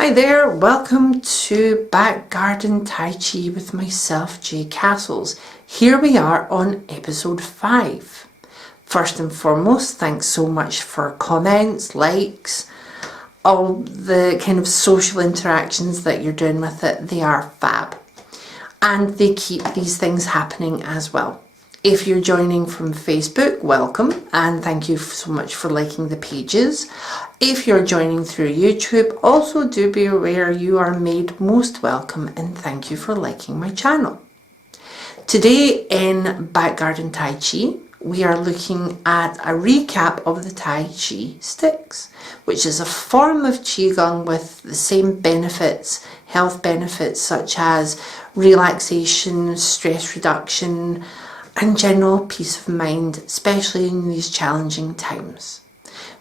Hi there, welcome to Back Garden Tai Chi with myself, Jay Castles. Here we are on episode 5. First and foremost, thanks so much for comments, likes, all the kind of social interactions that you're doing with it. They are fab. And they keep these things happening as well. If you're joining from Facebook, welcome and thank you so much for liking the pages. If you're joining through YouTube, also do be aware you are made most welcome and thank you for liking my channel. Today in Back Garden Tai Chi, we are looking at a recap of the Taiji Sticks, which is a form of Qigong with the same benefits, health benefits such as relaxation, stress reduction, and general peace of mind, especially in these challenging times.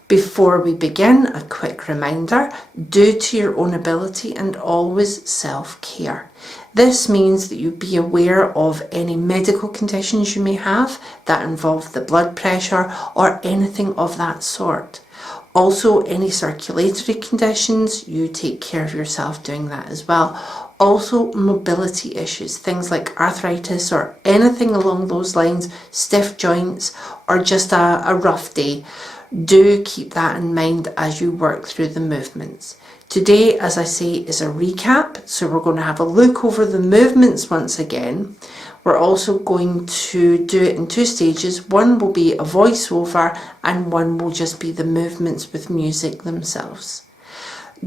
Before we begin, a quick reminder, do to your own ability and always self-care. This means that you be aware of any medical conditions you may have that involve the blood pressure or anything of that sort. Also, any circulatory conditions, you take care of yourself doing that as well. Also, mobility issues, things like arthritis or anything along those lines, stiff joints or just a rough day. Do keep that in mind as you work through the movements. Today, as I say, is a recap, so we're going to have a look over the movements once again. We're also going to do it in 2 stages. One will be a voiceover and one will just be the movements with music themselves.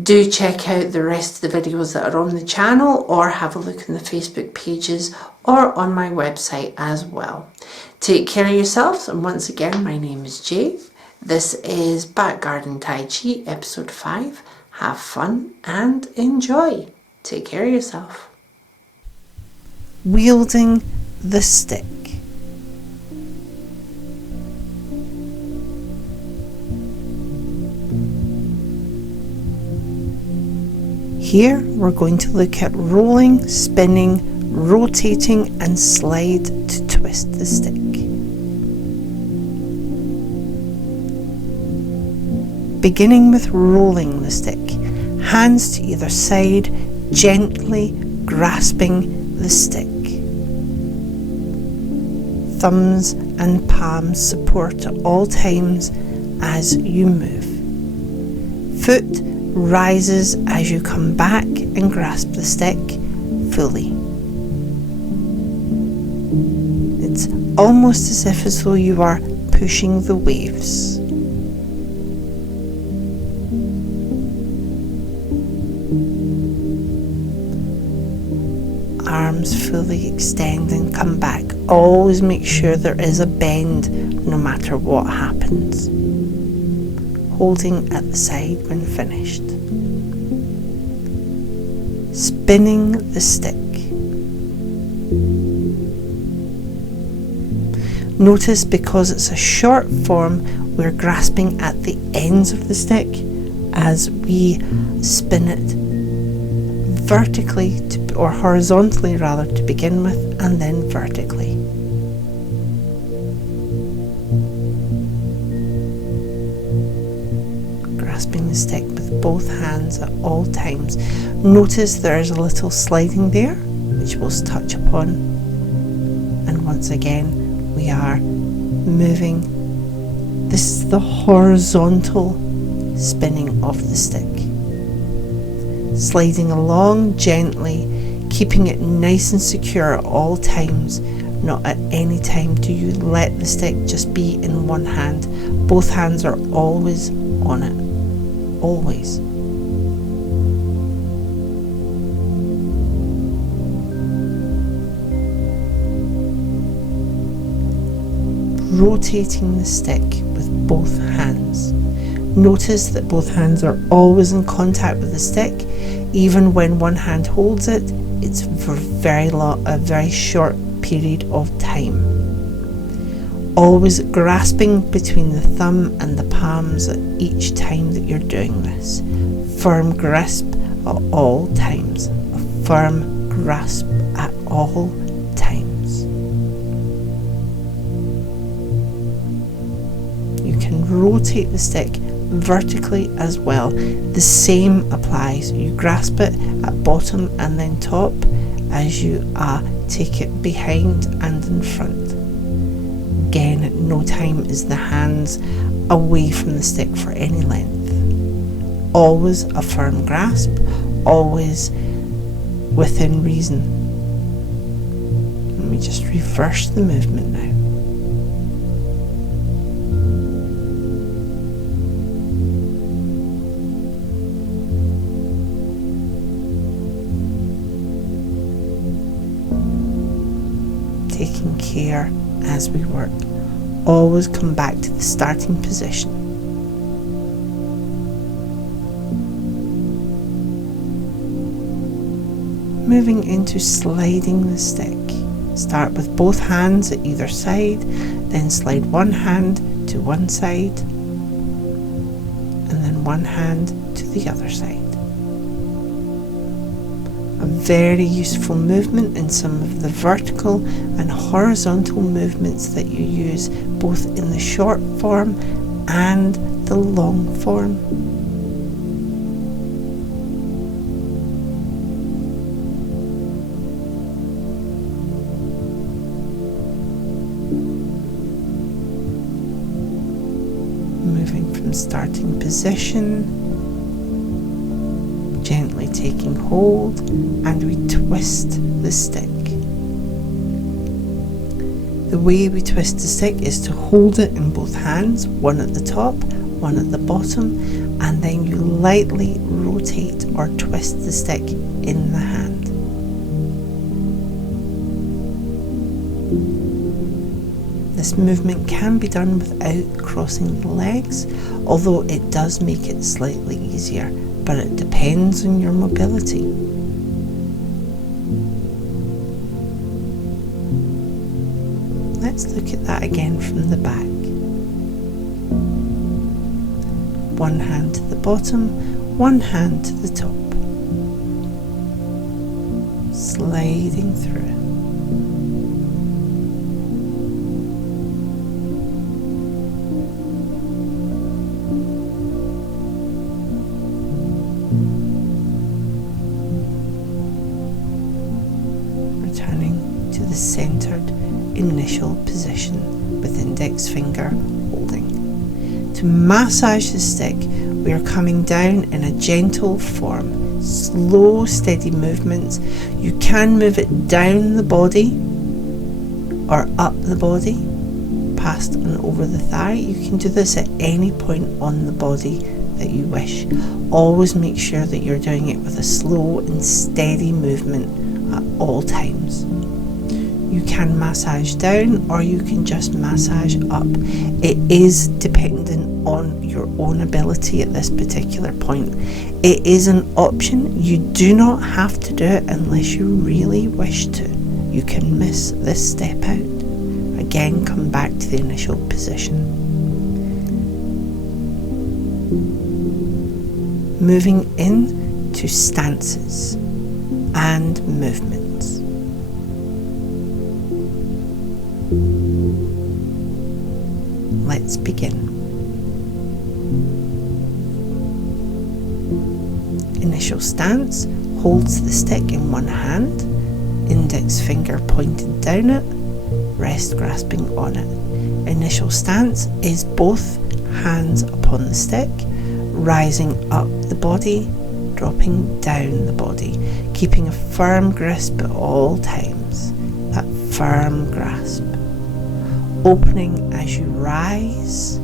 Do check out the rest of the videos that are on the channel or have a look in the Facebook pages or on my website as well. Take care of yourselves, and once again, my name is Jay. This is Back Garden Tai Chi episode 5. Have fun and enjoy. Take care of yourself. Wielding the stick. Here we're going to look at rolling, spinning, rotating and slide to twist the stick. Beginning with rolling the stick, hands to either side, gently grasping the stick. Thumbs and palms support at all times as you move. Foot rises as you come back and grasp the stick fully. It's almost as though you are pushing the waves. Arms fully extend and come back. Always make sure there is a bend no matter what happens. Holding at the side when finished. Spinning the stick. Notice because it's a short form, we're grasping at the ends of the stick as we spin it vertically or horizontally rather to begin with, and then vertically. Grasping the stick with both hands at all times. Notice there's a little sliding there, which we'll touch upon. And once again, we are moving. This is the horizontal spinning of the stick. Sliding along gently, keeping it nice and secure at all times. Not at any time do you let the stick just be in one hand. Both hands are always on it. Always. Rotating the stick with both hands. Notice that both hands are always in contact with the stick. Even when one hand holds it, it's for a very short period of time. Always grasping between the thumb and the palms at each time that you're doing this. Firm grasp at all times. A firm grasp at all times. You can rotate the stick vertically as well. The same applies. You grasp it at bottom and then top as you take it behind and in front. Again, at no time is the hands away from the stick for any length. Always a firm grasp, always within reason. Let me just reverse the movement now. Taking care as we work. Always come back to the starting position. Moving into sliding the stick. Start with both hands at either side, then slide one hand to one side, and then one hand to the other side. A very useful movement in some of the vertical and horizontal movements that you use both in the short form and the long form. Moving from starting position, gently taking hold, and we twist the stick. The way we twist the stick is to hold it in both hands, one at the top, one at the bottom, and then you lightly rotate or twist the stick in the hand. This movement can be done without crossing the legs, although it does make it slightly easier, but it depends on your mobility. Let's look at that again from the back. One hand to the bottom, one hand to the top. Sliding through. Returning to the centered initial position with index finger holding. To massage the stick, we are coming down in a gentle form, slow, steady movements. You can move it down the body or up the body, past and over the thigh. You can do this at any point on the body that you wish. Always make sure that you're doing it with a slow and steady movement at all times. You can massage down or you can just massage up. It is dependent on your own ability at this particular point. It is an option. You do not have to do it unless you really wish to. You can miss this step out. Again, come back to the initial position. Moving into stances and movements. Let's begin. Initial stance holds the stick in one hand, index finger pointed down it, rest grasping on it. Initial stance is both hands upon the stick, rising up the body, dropping down the body, keeping a firm grasp at all times. That firm grasp. Opening as you rise,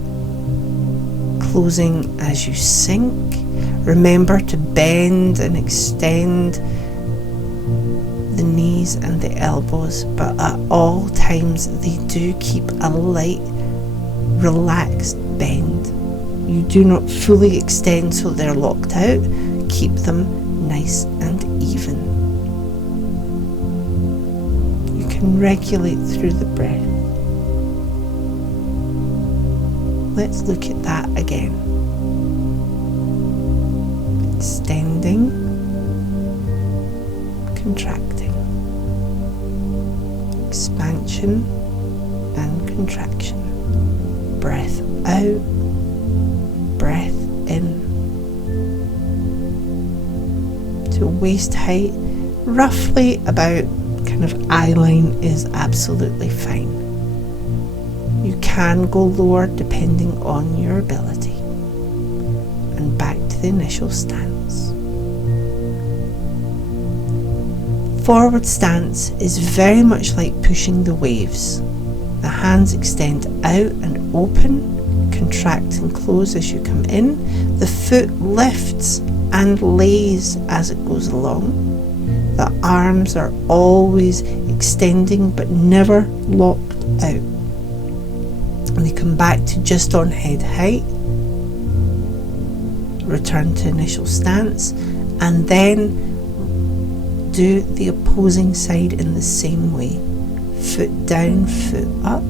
closing as you sink. Remember to bend and extend the knees and the elbows, but at all times they do keep a light, relaxed bend. You do not fully extend so they're locked out. Keep them nice and even. You can regulate through the breath. Let's look at that again. Extending, contracting, expansion and contraction. Breath out, breath in to waist height, roughly about kind of eye line is absolutely fine. You can go lower depending on your ability. And back to the initial stance. Forward stance is very much like pushing the waves. The hands extend out and open, contract and close as you come in. The foot lifts and lays as it goes along. The arms are always extending but never locked out. And they come back to just on head height. Return to initial stance and then do the opposing side in the same way. Foot down, foot up,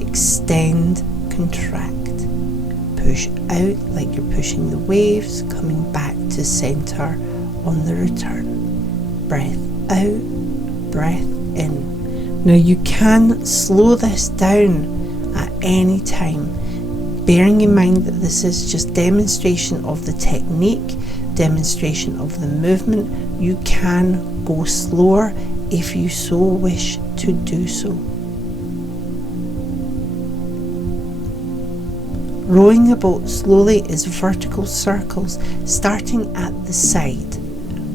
extend, contract. Push out like you're pushing the waves, coming back to center on the return. Breath out, breath in. Now you can slow this down at any time, bearing in mind that this is just demonstration of the technique, demonstration of the movement. You can go slower if you so wish to do so. Rowing a boat slowly is vertical circles, starting at the side,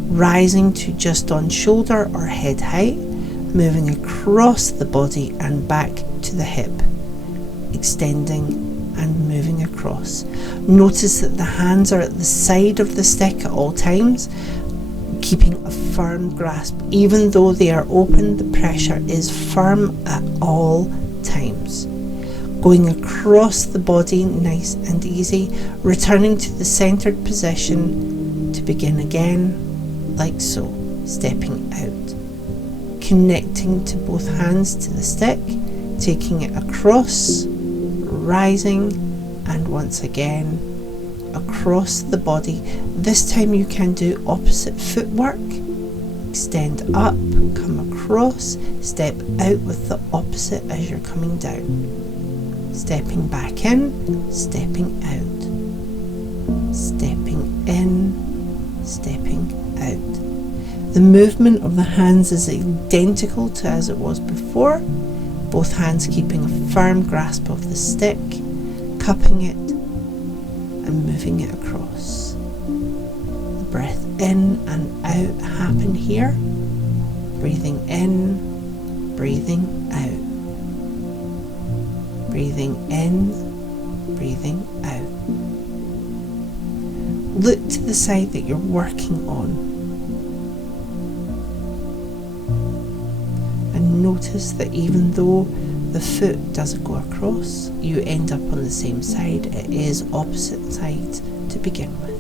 rising to just on shoulder or head height, moving across the body and back to the hip, extending and moving across. Notice that the hands are at the side of the stick at all times, keeping a firm grasp. Even though they are open, the pressure is firm at all times. Going across the body nice and easy, returning to the centered position to begin again, like so, stepping out. Connecting to both hands to the stick, taking it across, rising, and once again across the body. This time you can do opposite footwork. Extend up, come across, step out with the opposite as you're coming down. Stepping back in, stepping out. Stepping in, stepping out. The movement of the hands is identical to as it was before. Both hands keeping a firm grasp of the stick, cupping it and moving it across. The breath in and out happen here. Breathing in, breathing out. Breathing in, breathing out. Look to the side that you're working on. And notice that even though the foot doesn't go across, you end up on the same side. It is opposite side to begin with.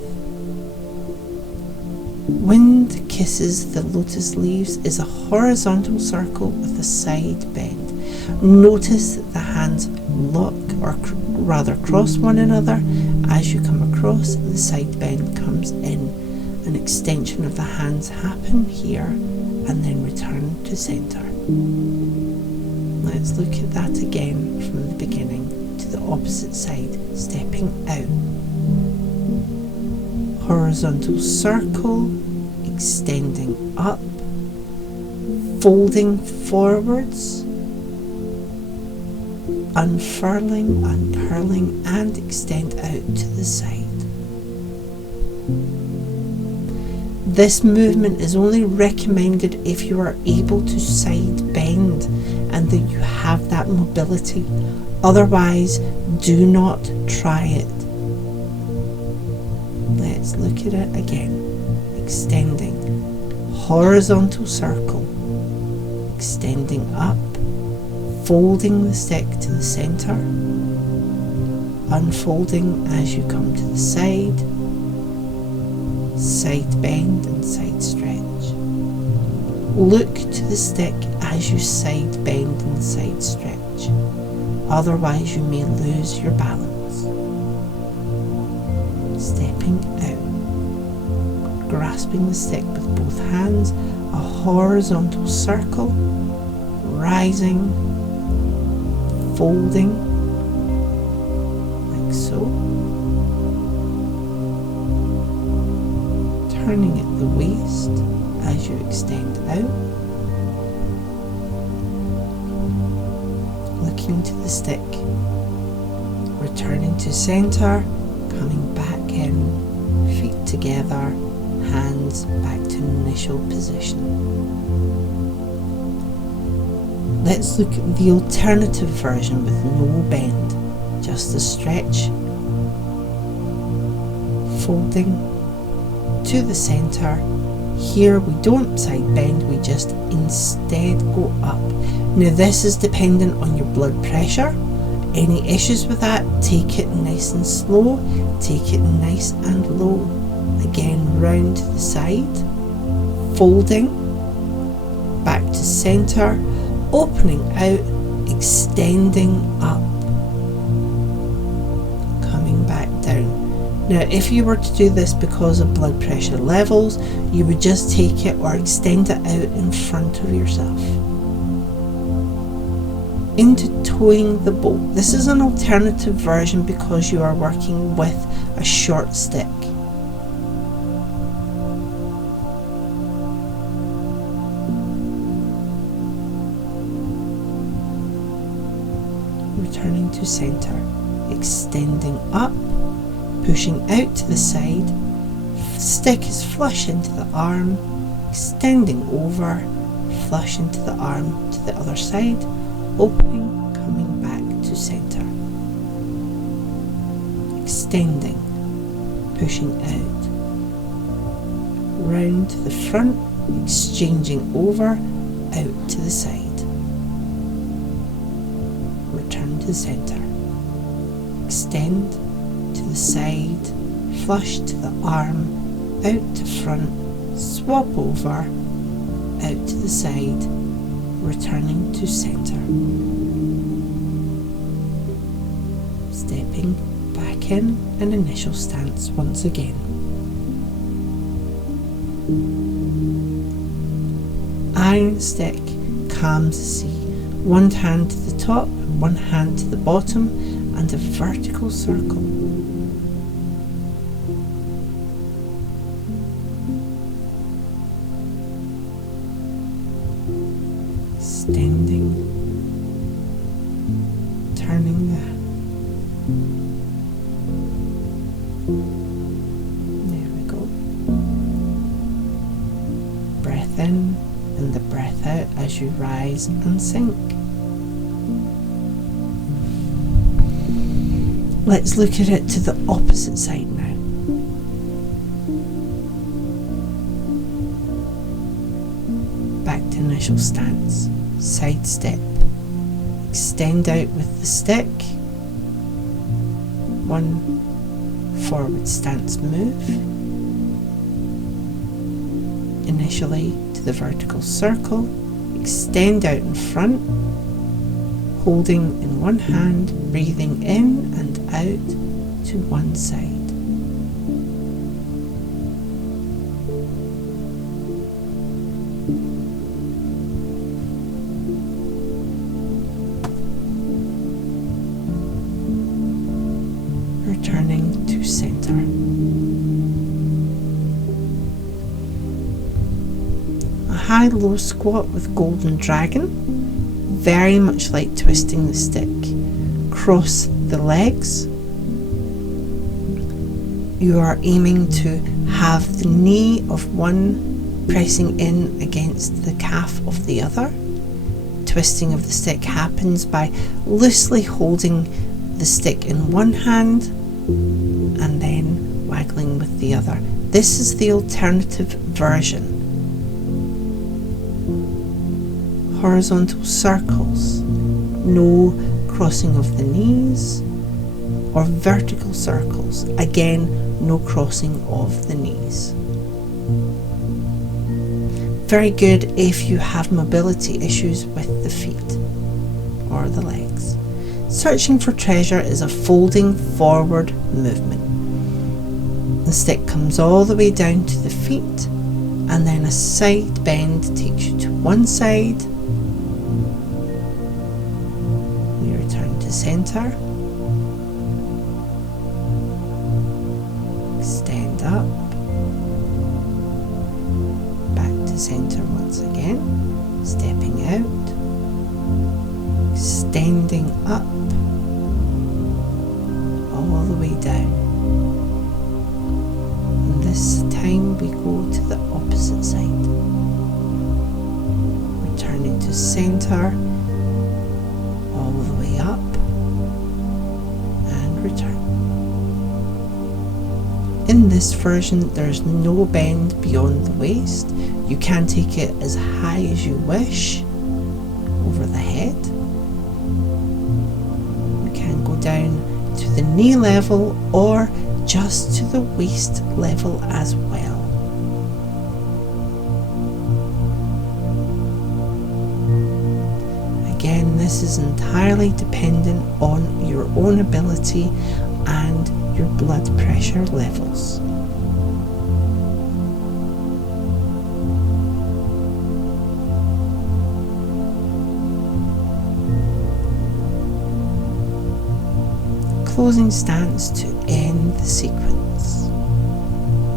Wind kisses the lotus leaves is a horizontal circle with a side bend. Notice that the hands lock or rather cross one another. As you come across, the side bend comes in. An extension of the hands happen here and then return to center. Let's look at that again from the beginning to the opposite side, stepping out. Horizontal circle, extending up, folding forwards, unfurling, uncurling, and extend out to the side. This movement is only recommended if you are able to side bend and that you have that mobility. Otherwise, do not try it. Let's look at it again. Extending, horizontal circle, extending up, folding the stick to the center, unfolding as you come to the side, side bend and side stretch. Look to the stick as you side bend and side stretch. Otherwise you may lose your balance. Stepping out. Grasping the stick with both hands. A horizontal circle. Rising. Folding. Like so. the stick. Returning to centre, coming back in, feet together, hands back to initial position. Let's look at the alternative version with no bend, just a stretch, folding to the centre. Here we don't side bend, we just instead go up. Now this is dependent on your blood pressure. Any issues with that, take it nice and slow, take it nice and low. Again, round to the side, folding, back to centre, opening out, extending up, coming back down. Now if you were to do this because of blood pressure levels, you would just take it or extend it out in front of yourself. Into towing the bow. This is an alternative version because you are working with a short stick. Returning to centre, extending up, pushing out to the side, stick is flush into the arm, extending over, flush into the arm to the other side, opening, coming back to centre, extending, pushing out, round to the front, exchanging over, out to the side, return to the centre, extend to the side, flush to the arm, out to front, swap over, out to the side, returning to centre, stepping back in an initial stance once again. Iron stick, calm sea, one hand to the top, one hand to the bottom, and a vertical circle. Extending, turning that. There we go. Breath in and the breath out as you rise and sink. Let's look at it to the opposite side now. Back to initial stance. Side step, extend out with the stick, one forward stance move, initially to the vertical circle, extend out in front, holding in one hand, breathing in and out to one side. Returning to centre. A high-low squat with golden dragon, very much like twisting the stick. Cross the legs. You are aiming to have the knee of one pressing in against the calf of the other. Twisting of the stick happens by loosely holding the stick in one hand and then waggling with the other. This is the alternative version. Horizontal circles, no crossing of the knees, or vertical circles, again no crossing of the knees. Very good if you have mobility issues with the feet or the legs. Searching for treasure is a folding forward movement. The stick comes all the way down to the feet, and then a side bend takes you to one side. We return to centre. Extend up. Back to centre once again. Stepping out. extending up all the way down. And this time we go to the opposite side. Returning to center, all the way up, and return. In this version, there's no bend beyond the waist. You can take it as high as you wish over the head. You can go down to the knee level or just to the waist level as well. Again, this is entirely dependent on your own ability and your blood pressure levels. Closing stance to end the sequence.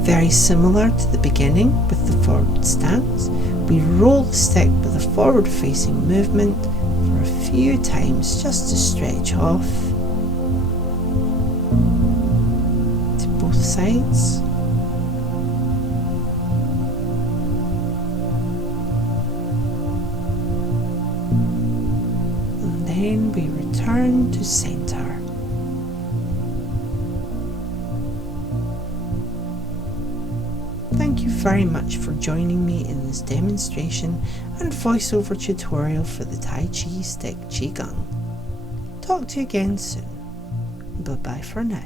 Very similar to the beginning with the forward stance, we roll the stick with a forward facing movement for a few times just to stretch off to both sides. And then we return to center. Thank you very much for joining me in this demonstration and voiceover tutorial for the Taiji Stick Qigong. Talk to you again soon. Bye bye for now.